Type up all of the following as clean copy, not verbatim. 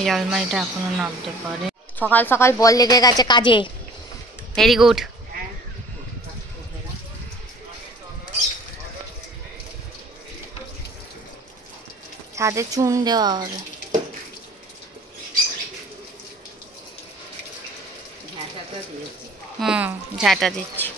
এই আলমারিটা এখনো নামতে পারে। সকাল সকাল বল লেগে গেছে কাজে। Very good. ছাদে চুন দেওয়া হবে। ঝাঁটা দিচ্ছি।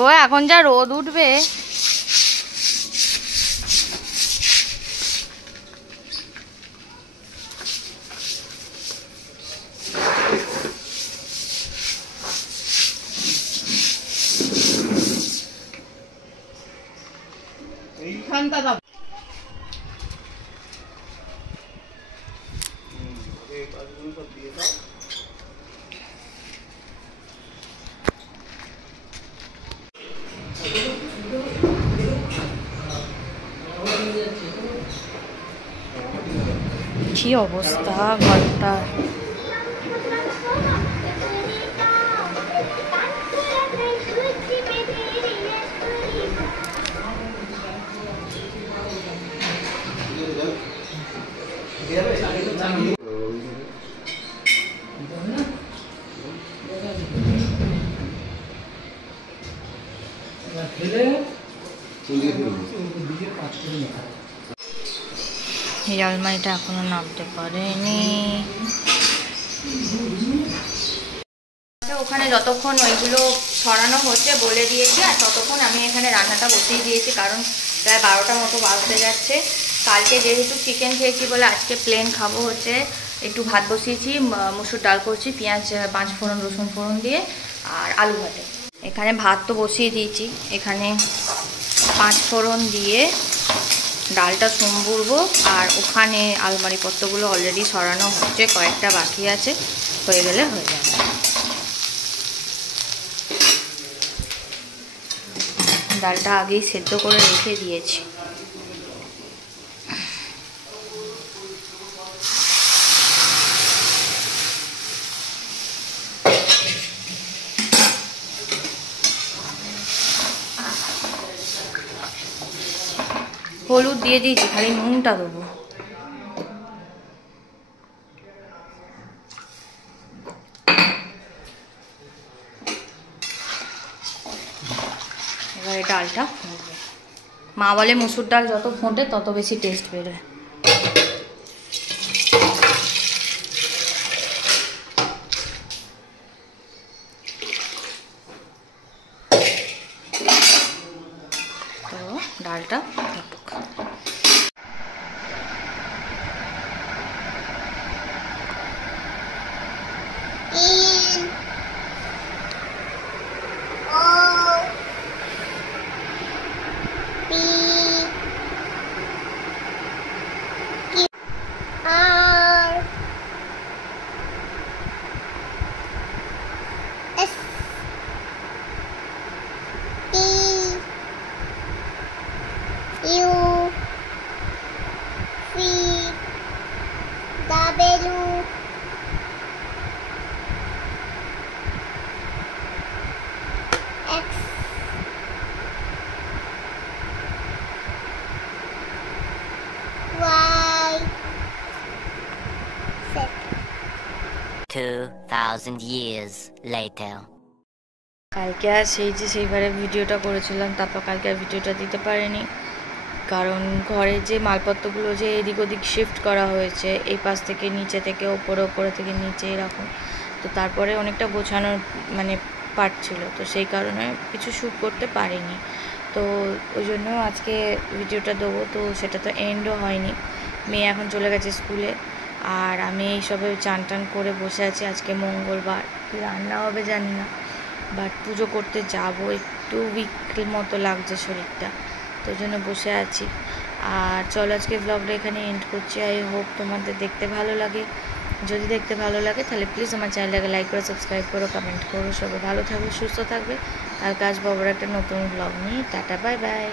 ও এখন যা রোদ উঠবে। কি অবস্থা ঘরটা। এই আলমারিটা এখনো নামতে পারেনি। ওখানে যতক্ষণ ওইগুলো ছড়ানো হচ্ছে বলে দিয়েছি, আর ততক্ষণ আমি এখানে রান্নাটা বসিয়ে দিয়েছি, কারণ প্রায় 12টা মতো বাজতে যাচ্ছে। কালকে যেহেতু চিকেন খেয়েছি বলে আজকে প্লেন খাবো হচ্ছে, একটু ভাত বসিয়েছি, মুসুর ডাল করছি পেঁয়াজ 5 ফোড়ন রসুন ফোড়ন দিয়ে, আর আলু ভাতে। এখানে ভাত তো বসিয়ে দিয়েছি, এখানে 5 ফোড়ন দিয়ে ডালটা সম্বুরবো, আর ওখানে আলমারি পত্রগুলো অলরেডি সরানো হচ্ছে, কয়েকটা বাকি আছে, হয়ে গেলে হয়ে যাবে। ডালটা আগেই সেদ্ধ করে রেখে দিয়েছি। হলুদ দিয়ে দিয়েছি, খালি নুনটা দেবো। এবারে ডালটা ফুটবে। মা বলে মুসুর ডাল যত ফোটে তত বেশি টেস্ট বেরোয়। তো ডালটা ফুটুক। কালকে আর সেইবারে ভিডিওটা করেছিলাম, তারপর কালকে আর ভিডিওটা দিতে পারিনি, কারণ ঘরে যে মালপত্রগুলো যে এদিক ওদিক শিফট করা হয়েছে, এই পাশ থেকে নিচে থেকে ওপরে, ওপরে থেকে নিচে এরকম, তো তারপরে অনেকটা গোছানোর মানে পার্ট ছিল, তো সেই কারণে কিছু শ্যুট করতে পারিনি। তো ওই জন্য আজকে ভিডিওটা দেবো, তো সেটা তো এন্ডও হয়নি। মেয়ে এখন চলে গেছে স্কুলে, আর আমি এইসবে চান টান করে বসে আছি। আজকে মঙ্গলবার, কী রান্না হবে জানি না, বাট পুজো করতে যাব, একটু উইক মতো লাগছে শরীরটা, তো ওই জন্য বসে আছি। আর চলো আজকে ব্লগটা এখানে এন্ড করছি। আই হোপ তোমাদের দেখতে ভালো লাগে। যদি দেখতে ভালো লাগে তাহলে প্লিজ আমার চ্যানেলটাকে লাইক করো, সাবস্ক্রাইব করো, কমেন্ট করো। সবাই ভালো থাকবে, সুস্থ থাকবে। কালকে আসবো আবার একটা নতুন ব্লগ নিয়ে। Tata, bye bye.